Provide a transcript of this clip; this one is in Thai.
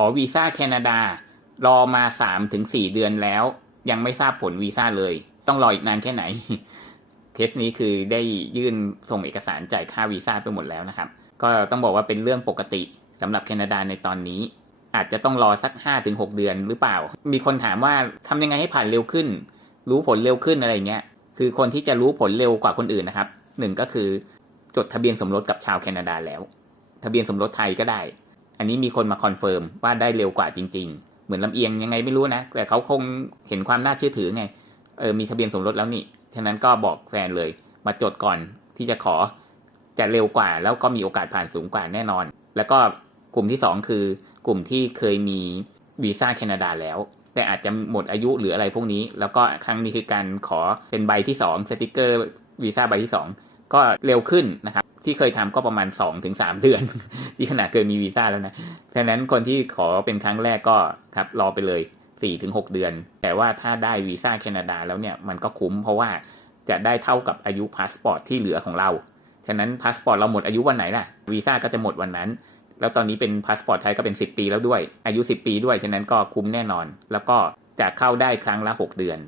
ขอวีซ่าแคนาดา รอมาสามถึงสี่เดือนแล้ว ยังไม่ทราบผลวีซ่าเลย ต้องรออีกนานแค่ไหน เคสนี้คือได้ยื่นส่งเอกสารจ่ายค่าวีซ่าไปหมดแล้วนะครับ ก็ต้องบอกว่าเป็นเรื่องปกติสำหรับแคนาดาในตอนนี้ อาจจะต้องรอสัก5ถึง6เดือนหรือเปล่า มีคนถามว่าทำยังไงให้ผ่านเร็วขึ้น รู้ผลเร็วขึ้นอะไรเงี้ย คือคนที่จะรู้ผลเร็วกว่าคนอื่นนะครับหนึ่งก็คือจดทะเบียนสมรสกับชาวแคนาดาแล้ว ทะเบียนสมรสไทยก็ได้ อันนี้มีคนมาคอนเฟิร์มว่าได้เร็วกว่าจริง ๆ เหมือนลำเอียงยังไงไม่รู้นะ แต่เขาคงเห็นความน่าเชื่อถือไง เออมีทะเบียนสมรสแล้วนี่ ฉะนั้นก็บอกแฟนเลย มาจดก่อนที่จะขอจะเร็วกว่าแล้วก็มีโอกาสผ่านสูงกว่าแน่นอน แล้วก็กลุ่มที่สองคือกลุ่มที่เคยมีวีซ่าแคนาดาแล้ว แต่อาจจะหมดอายุหรืออะไรพวกนี้ แล้วก็ครั้งนี้คือการขอเป็นใบที่สองสติกเกอร์วีซ่าใบที่สองก็เร็วขึ้นนะครับ ที่เคยทำก็ประมาณ2อถึงสเดือน ที่ขนาดเคยมีวีซ่าแล้วนะฉะนั้นคนที่ขอเป็นครั้งแรกก็ครับรอไปเลย4ถึง6เดือน แต่ว่าถ้าได้วีซ่าแคนาดาแล้วเนี่ยมันก็คุ้มเพราะว่าจะได้เท่ากับอายุพาสปอร์ตที่เหลือของเรา ฉะนั้นพาสปอร์ตเราหมดอายุวันไหนล่ะ วีซ่าก็จะหมดวันนั้น แล้วตอนนี้เป็นพาสปอร์ตไทยก็เป็น 10 ปีแล้วด้วย อายุ 10 ปีด้วย ฉะนั้นก็คุ้มแน่นอน แล้วก็จะเข้าได้ครั้งละ 6 เดือน